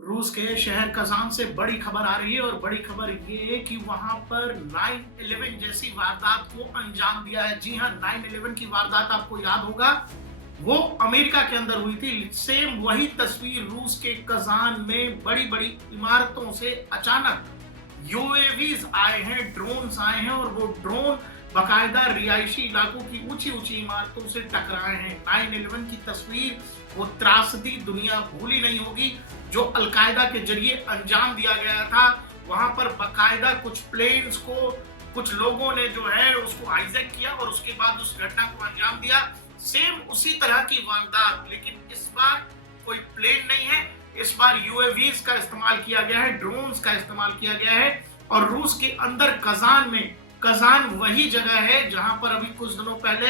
रूस के शहर कजान से बड़ी खबर आ रही है और बड़ी खबर ये है कि वहां पर 9/11 जैसी वारदात को अंजाम दिया है। जी हां, 9/11 की वारदात आपको याद होगा, वो अमेरिका के अंदर हुई थी। सेम वही तस्वीर रूस के कजान में बड़ी बड़ी इमारतों से अचानक यूएवीज आए हैं, ड्रोन्स आए हैं और वो ड्रोन बाकायदा रिहायशी इलाकों की ऊंची ऊंची इमारतों से टकराए हैं। 9/11 की तस्वीर, वो त्रासदी दुनिया भूली नहीं होगी जो अलकायदा के जरिए अंजाम दिया गया था। वहां पर बाकायदा कुछ प्लेन्स को कुछ लोगों ने जो है उसको हाईजैक किया और उसके बाद उस घटना को अंजाम दिया। सेम उसी तरह की वारदात, लेकिन इस बार कोई प्लेन नहीं है, इस बार यूएवीज का इस्तेमाल किया गया है, ड्रोन्स का इस्तेमाल किया गया है। और रूस के अंदर कजान में, कजान वही जगह है जहां पर अभी कुछ दिनों पहले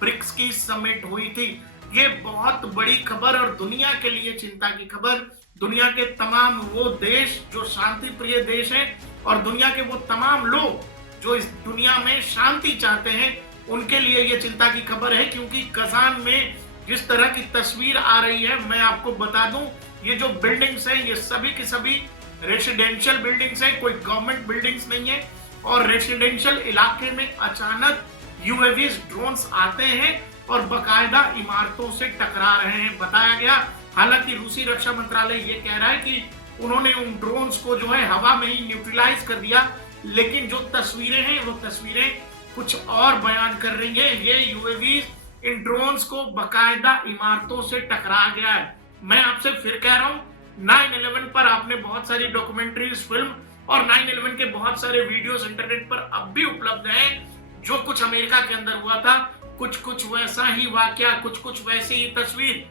ब्रिक्स की समिट हुई थी। ये बहुत बड़ी खबर और दुनिया के लिए चिंता की खबर। दुनिया के तमाम वो देश जो शांति प्रिय देश हैं और दुनिया के वो तमाम लोग जो इस दुनिया में शांति चाहते हैं, उनके लिए ये चिंता की खबर है। क्योंकि कजान में जिस तरह की तस्वीर आ रही है, मैं आपको बता दूं, ये जो बिल्डिंग्स हैं ये सभी की सभी रेसिडेंशियल बिल्डिंग्स हैं, कोई गवर्नमेंट बिल्डिंग्स नहीं है। और रेसिडेंशियल इलाके में अचानक यूएवीज ड्रोन्स आते हैं और बकायदा इमारतों से टकरा रहे हैं, बताया गया। हालांकि रूसी रक्षा मंत्रालय ये कह रहा है कि उन्होंने उन ड्रोन्स को जो है हवा में ही न्यूट्रलाइज कर दिया, लेकिन जो तस्वीरें हैं वो तस्वीरें कुछ और बयान कर रही हैं। ये यूएवीज इन ड्रोन्स को बकायदा इमारतों से टकरा गया है। मैं आपसे फिर कह रहा हूं, 9/11 पर आपने बहुत सारी डॉक्यूमेंट्रीज, फिल्म और 9/11 के बहुत सारे वीडियोस इंटरनेट पर अब भी उपलब्ध हैं। जो कुछ अमेरिका के अंदर हुआ था, कुछ कुछ वैसा ही वाकया, कुछ कुछ वैसी ही तस्वीर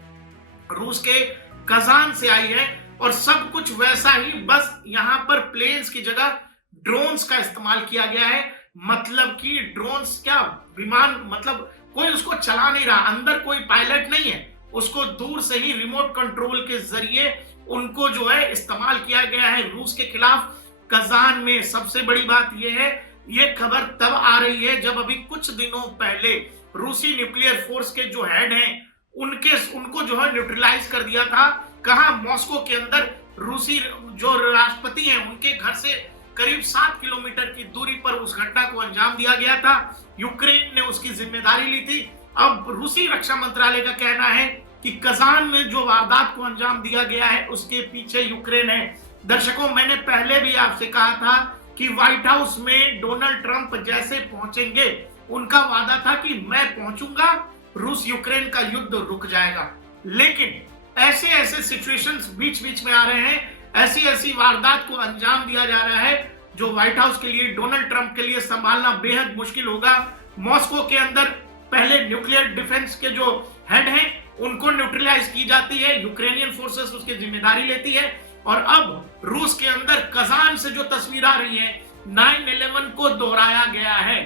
रूस के कजान से आई है और सब कुछ वैसा ही, बस यहां पर प्लेन्स की जगह ड्रोन्स का इस्तेमाल किया गया है। मतलब कि ड्रोन्स क्या, विमान, मतलब कोई उसको चला नहीं रहा, अंदर कोई पायलट नहीं है, उसको दूर से ही रिमोट कंट्रोल के जरिए उनको जो है इस्तेमाल किया गया है रूस के खिलाफ कजान में। सबसे बड़ी बात यह है, ये खबर तब आ रही है जब अभी कुछ दिनों पहले रूसी न्यूक्लियर फोर्स के जो हेड हैं उनको जो है न्यूट्रलाइज कर दिया था। कहा, मॉस्को के अंदर रूसी जो राष्ट्रपति हैं उनके घर से करीब 7 किलोमीटर की दूरी पर उस घटना को अंजाम दिया गया था। यूक्रेन ने उसकी जिम्मेदारी ली थी। अब रूसी रक्षा मंत्रालय का कहना है कि कजान में जो वारदात को अंजाम दिया गया है उसके पीछे यूक्रेन है। दर्शकों, मैंने पहले भी आपसे कहा था कि व्हाइट हाउस में डोनाल्ड ट्रंप जैसे पहुंचेंगे, उनका वादा था कि मैं पहुंचूंगा, रूस यूक्रेन का युद्ध रुक जाएगा। लेकिन ऐसे ऐसे सिचुएशंस बीच बीच में आ रहे हैं, ऐसी ऐसी वारदात को अंजाम दिया जा रहा है जो व्हाइट हाउस के लिए, डोनाल्ड ट्रंप के लिए संभालना बेहद मुश्किल होगा। मॉस्को के अंदर पहले न्यूक्लियर डिफेंस के जो हेड हैं उनको न्यूट्रलाइज की जाती है, यूक्रेनियन फोर्सेस उसकी जिम्मेदारी लेती है। और अब रूस के अंदर कजान से जो तस्वीर आ रही है, 9/11 को दोहराया गया है।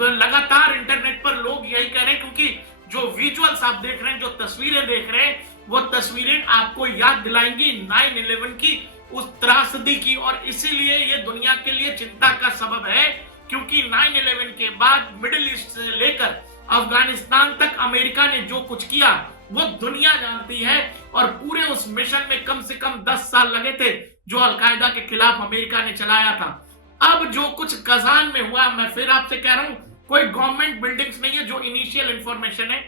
लगातार इंटरनेट पर लोग यही कह रहे हैं, क्योंकि जो विजुअल्स आप देख रहे हैं, जो तस्वीरें देख रहे हैं, वो तस्वीरें आपको याद दिलाएंगी 9/11 की, उस त्रासदी की। और इसीलिए ये दुनिया के लिए चिंता का सबब है, क्योंकि 9/11 के बाद मिडिल ईस्ट से लेकर अफगानिस्तान तक अमेरिका ने जो कुछ किया वो दुनिया जानती है। और पूरे उस मिशन में कम से कम 10 साल लगे थे जो अलकायदा के खिलाफ अमेरिका ने चलाया था। अब जो कुछ कजान में हुआ, मैं फिर आपसे कह रहा हूं, कोई गवर्नमेंट बिल्डिंग्स नहीं है, जो इनिशियल इंफॉर्मेशन है,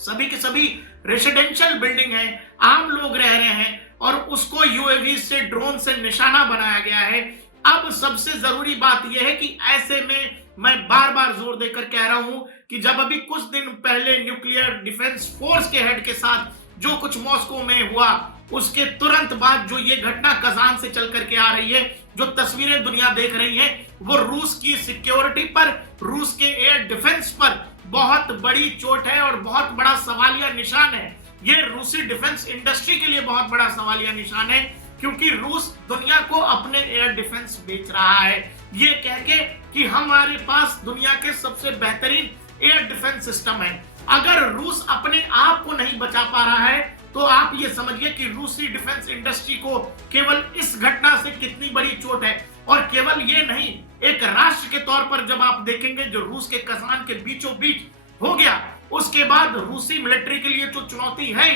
सभी के सभी रेसिडेंशियल बिल्डिंग है, आम लोग रह रहे हैं और उसको यूएवी से, ड्रोन से निशाना बनाया गया है। अब सबसे जरूरी बात यह है कि ऐसे में मैं बार बार जोर देकर कह रहा हूं कि जब अभी कुछ दिन पहले न्यूक्लियर डिफेंस फोर्स के हेड के साथ जो कुछ मॉस्को में हुआ, उसके तुरंत बाद जो ये घटना कजान से चल करके आ रही है, जो तस्वीरें दुनिया देख रही है, वो रूस की सिक्योरिटी पर, रूस के एयर डिफेंस पर बहुत बड़ी चोट है और बहुत बड़ा सवालिया निशान है। ये रूसी डिफेंस इंडस्ट्री के लिए बहुत बड़ा सवालिया निशान है, क्योंकि रूस दुनिया को अपने एयर डिफेंस बेच रहा है, ये कह के कि हमारे पास दुनिया के सबसे बेहतरीन एयर डिफेंस सिस्टम है। अगर रूस अपने आप को नहीं बचा पा रहा है, तो आप ये समझिए कि रूसी डिफेंस इंडस्ट्री को केवल इस घटना से कितनी बड़ी चोट है। और केवल ये नहीं, एक राष्ट्र के तौर पर जब आप देखेंगे जो रूस के कजान के बीचों बीच हो गया, उसके बाद रूसी मिलिट्री के लिए जो चुनौती है,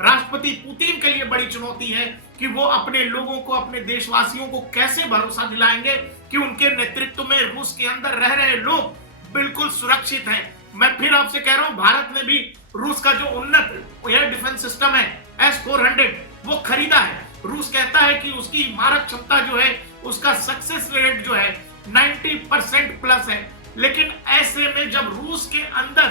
राष्ट्रपति पुतिन के लिए बड़ी चुनौती है कि वो अपने लोगों को, अपने देशवासियों को कैसे भरोसा दिलाएंगे कि उनके नेतृत्व में रूस के अंदर रह रहे लोग बिल्कुल सुरक्षित हैं। मैं फिर आपसे कह रहा हूं, भारत ने भी रूस का जो उन्नत एयर डिफेंस सिस्टम है S-400 वो खरीदा है। रूस कहता है कि उसकी मारक क्षमता जो है, उसका सक्सेस रेट जो है 90% प्लस है। लेकिन ऐसे में जब रूस के अंदर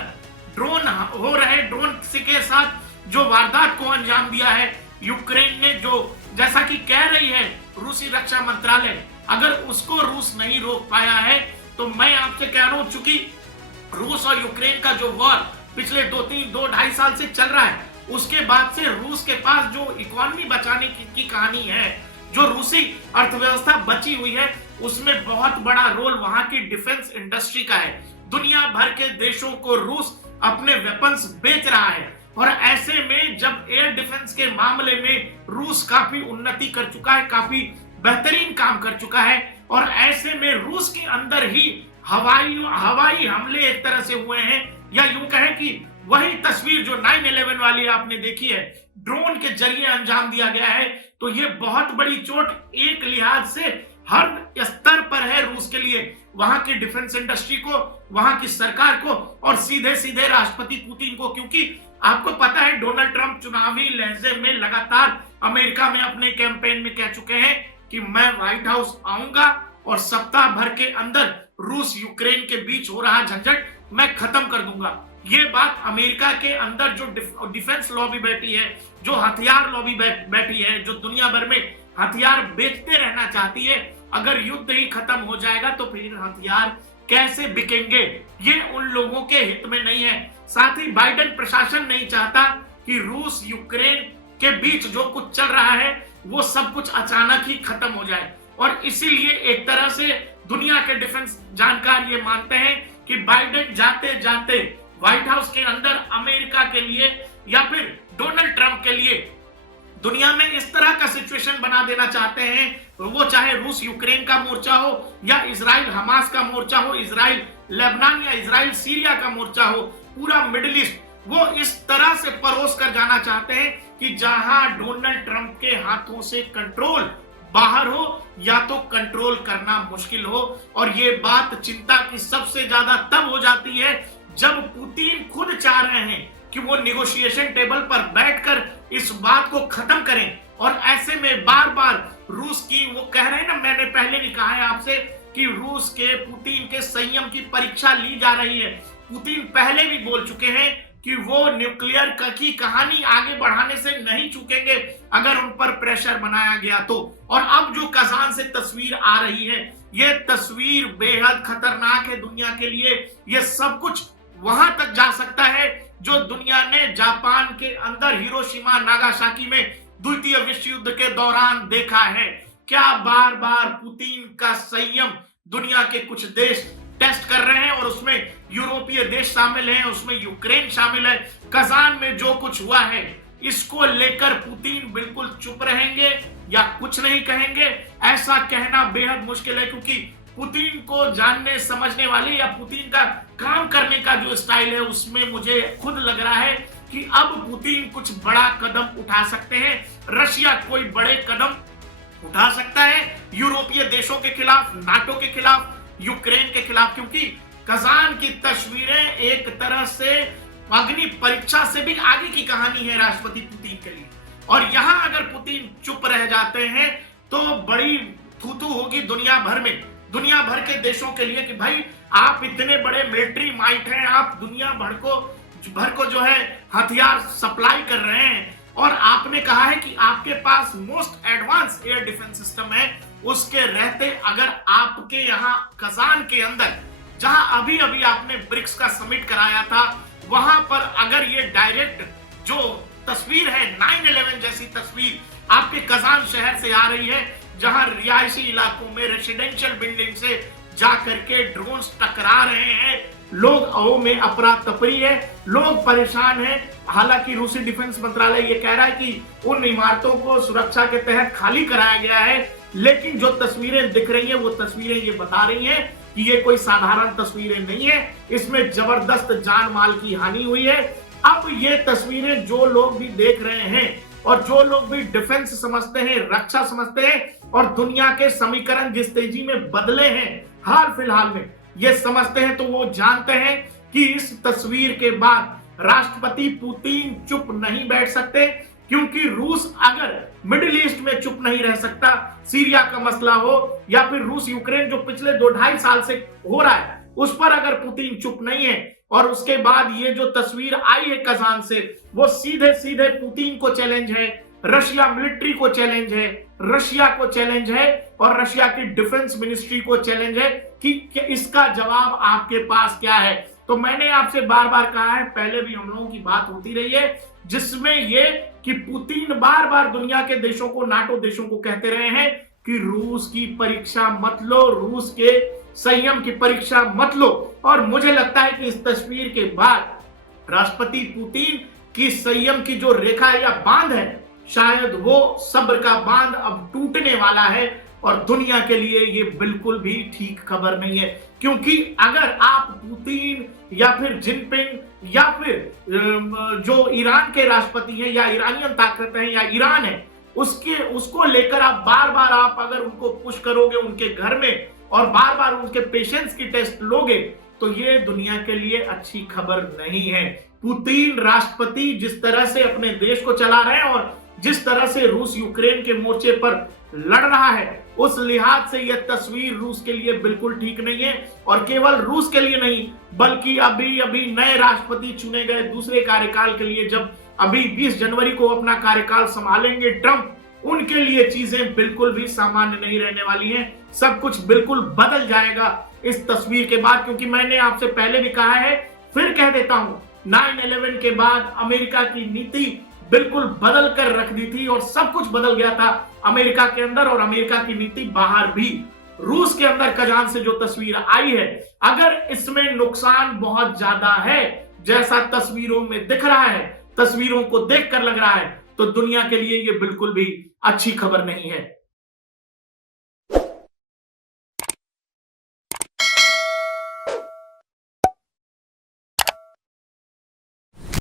ड्रोन हो रहे, ड्रोन के साथ जो वारदात को अंजाम दिया है यूक्रेन ने, जो जैसा कि कह रही है रूसी रक्षा मंत्रालय, अगर उसको रूस नहीं रोक पाया है तो मैं आपसे कह रहा हूं, चूंकि रूस और यूक्रेन का जो वॉर पिछले 2-2.5 साल से चल रहा है, उसके बाद से रूस के पास जो इकोनॉमी बचाने की कहानी है, जो रूसी अर्थव्यवस्था बची हुई है, उसमें बहुत बड़ा रोल वहां की डिफेंस इंडस्ट्री का है। दुनिया भर के देशों को रूस अपने वेपन्स बेच रहा है और ऐसे में जब एयर डिफेंस के मामले में रूस काफी उन्नति कर चुका है, काफी बेहतरीन काम कर चुका है, और ऐसे में रूस के अंदर ही हवाई हमले एक तरह से हुए हैं, या यूं कहें कि वही तस्वीर जो 9/11 वाली आपने देखी है, ड्रोन के जरिए अंजाम दिया गया है। तो ये बहुत बड़ी चोट एक लिहाज से हर स्तर पर है रूस के लिए, वहां की डिफेंस इंडस्ट्री को, वहां की सरकार को और सीधे सीधे राष्ट्रपति पुतिन को। क्योंकि आपको पता है डोनाल्ड ट्रंप चुनावी लहजे में लगातार अमेरिका में अपने कैंपेन में कह चुके हैं कि मैं व्हाइट हाउस आऊंगा और सप्ताह भर के अंदर रूस यूक्रेन के बीच हो रहा झंझट मैं खत्म कर दूंगा। ये बात अमेरिका के अंदर जो डिफेंस लॉबी बैठी है, जो हथियार लॉबी बैठी है, जो दुनिया भर में हथियार बेचते रहना चाहती है, अगर युद्ध ही खत्म हो जाएगा तो फिर हथियार कैसे बिकेंगे, ये उन लोगों के हित में नहीं है। साथ ही बाइडेन प्रशासन नहीं चाहता कि रूस यूक्रेन के बीच जो कुछ चल रहा है वो सब कुछ अचानक ही खत्म हो जाए, और इसीलिए एक तरह से दुनिया के डिफेंस जानकार ये मानते हैं कि बाइडेन जाते जाते व्हाइट हाउस के अंदर अमेरिका के लिए या फिर डोनाल्ड ट्रंप के लिए दुनिया में इस तरह का सिचुएशन बना देना चाहते हैं, वो चाहे रूस यूक्रेन का मोर्चा हो या इजराइल हमास का मोर्चा हो, इजराइल लेबनान या इजराइल सीरिया का मोर्चा हो, पूरा मिडिल ईस्ट वो इस तरह से परोस कर जाना चाहते हैं कि जहां डोनाल्ड ट्रंप के हाथों से कंट्रोल बाहर हो या तो कंट्रोल करना मुश्किल हो। और ये बात चिंता की सबसे ज्यादा तब हो जाती है जब पुतिन खुद चाह रहे हैं कि वो निगोशिएशन टेबल पर बैठकर इस बात को खत्म करें, और ऐसे में बार बार रूस की, वो कह रहे हैं ना, मैंने पहले भी कहा है आपसे कि रूस के पुतिन के संयम की परीक्षा ली जा रही है। पुतिन पहले भी बोल चुके हैं कि वो न्यूक्लियर की कहानी आगे बढ़ाने से नहीं चूकेंगे अगर उन पर प्रेशर बनाया गया तो। और अब जो कजान से तस्वीर आ रही है, ये तस्वीर बेहद खतरनाक है दुनिया के लिए। ये सब कुछ वहां तक जा सकता है जो दुनिया ने जापान के अंदर हिरोशिमा नागासाकी में द्वितीय विश्व युद्ध के दौरान देखा है। क्या बार बार पुतिन का संयम दुनिया के कुछ देश टेस्ट कर रहे हैं, और उसमें यूरोपीय देश शामिल हैं, उसमें यूक्रेन शामिल है। कजान में जो कुछ हुआ है, इसको लेकर पुतिन बिल्कुल चुप रहेंगे या कुछ नहीं कहेंगे, ऐसा कहना बेहद मुश्किल है। क्योंकि पुतिन को जानने समझने वाले या पुतिन का काम करने का जो स्टाइल है, उसमें मुझे खुद लग रहा है कि अब पुतिन कुछ बड़ा कदम उठा सकते हैं। रशिया कोई बड़े कदम उठा सकता है यूरोपीय देशों के खिलाफ, नाटो के खिलाफ, यूक्रेन के खिलाफ, क्योंकि कजान की तस्वीरें एक तरह से अग्नि परीक्षा से भी आगे की कहानी है राष्ट्रपति पुतिन के लिए। और यहां अगर पुतिन चुप रह जाते हैं तो बड़ी थूथू होगी दुनिया भर में, दुनिया भर के देशों के लिए कि भाई आप इतने बड़े मिलिट्री माइट हैं, आप दुनिया भर को जो है हथियार सप्लाई कर रहे हैं, और आपने कहा है कि आपके पास most advance air defence system है, उसके रहते अगर आपके यहाँ कजान के अंदर, जहां अभी अभी आपने ब्रिक्स का समिट कराया था, वहां पर अगर ये डायरेक्ट जो तस्वीर है 9/11 जैसी तस्वीर आपके कजान शहर से आ रही है, जहां रिहायशी इलाकों में रेसिडेंशियल बिल्डिंग से जाकर के ड्रोन्स टकरा रहे हैं, लोग में अफरा तफरी है, लोग परेशान हैं। हालांकि रूसी डिफेंस मंत्रालय ये कह रहा है कि उन इमारतों को सुरक्षा के तहत खाली कराया गया है, लेकिन जो तस्वीरें दिख रही हैं वो तस्वीरें ये बता रही हैं कि ये कोई साधारण तस्वीरें नहीं है, इसमें जबरदस्त जान माल की हानि हुई है। अब ये तस्वीरें जो लोग भी देख रहे हैं और जो लोग भी डिफेंस समझते हैं, रक्षा समझते हैं और दुनिया के समीकरण जिस तेजी में बदले हैं हाल फिलहाल में, ये समझते हैं, तो वो जानते हैं कि इस तस्वीर के बाद राष्ट्रपति पुतिन चुप नहीं बैठ सकते, क्योंकि रूस अगर मिडिल ईस्ट में चुप नहीं रह सकता, सीरिया का मसला हो या फिर रूस यूक्रेन जो पिछले 2-2.5 साल से हो रहा है उस पर अगर पुतिन चुप नहीं है, और उसके बाद ये जो तस्वीर आई है कजान से, वो सीधे सीधे पुतिन को चैलेंज है, रशिया मिलिट्री को चैलेंज है, रशिया को चैलेंज है और रशिया की डिफेंस मिनिस्ट्री को चैलेंज है कि इसका जवाब आपके पास क्या है। तो मैंने आपसे बार बार कहा है, पहले भी हम लोगों की बात होती रही है, जिसमें ये कि पुतिन बार बार दुनिया के देशों को, नाटो देशों को कहते रहे हैं कि रूस की परीक्षा मत लो, रूस के संयम की परीक्षा मत लो। और मुझे लगता है कि इस तस्वीर के बाद राष्ट्रपति पुतिन की संयम की जो रेखा या बांध है, शायद वो सब्र का बांध अब टूटने वाला है और दुनिया के लिए ये बिल्कुल भी ठीक खबर नहीं है। क्योंकि अगर आप पुतिन या फिर जिनपिंग या फिर जो ईरान के राष्ट्रपति हैं या ईरानियन ताकत हैं या ईरान है, उसको लेकर आप बार बार अगर उनको पुश करोगे उनके घर में और बार बार उनके पेशेंस की टेस्ट लोगे, तो ये दुनिया के लिए अच्छी खबर नहीं है। पुतिन राष्ट्रपति जिस तरह से अपने देश को चला रहे हैं और जिस तरह से रूस यूक्रेन के मोर्चे पर लड़ रहा है, उस लिहाज से यह तस्वीर रूस के लिए बिल्कुल ठीक नहीं है। और केवल रूस के लिए नहीं, बल्कि अभी अभी नए राष्ट्रपति चुने गए दूसरे कार्यकाल के लिए, जब अभी 20 जनवरी को अपना कार्यकाल संभालेंगे ट्रंप, उनके लिए चीजें बिल्कुल भी सामान्य नहीं रहने वाली हैं। सब कुछ बिल्कुल बदल जाएगा इस तस्वीर के बाद, क्योंकि मैंने आपसे पहले भी कहा है, फिर कह देता हूं, 9/11 के बाद अमेरिका की नीति बिल्कुल बदल कर रख दी थी और सब कुछ बदल गया था अमेरिका के अंदर और अमेरिका की नीति बाहर भी। रूस के अंदर कजान से जो तस्वीर आई है, अगर इसमें नुकसान बहुत ज्यादा है जैसा तस्वीरों में दिख रहा है, तस्वीरों को देखकर लग रहा है, तो दुनिया के लिए ये बिल्कुल भी अच्छी खबर नहीं है।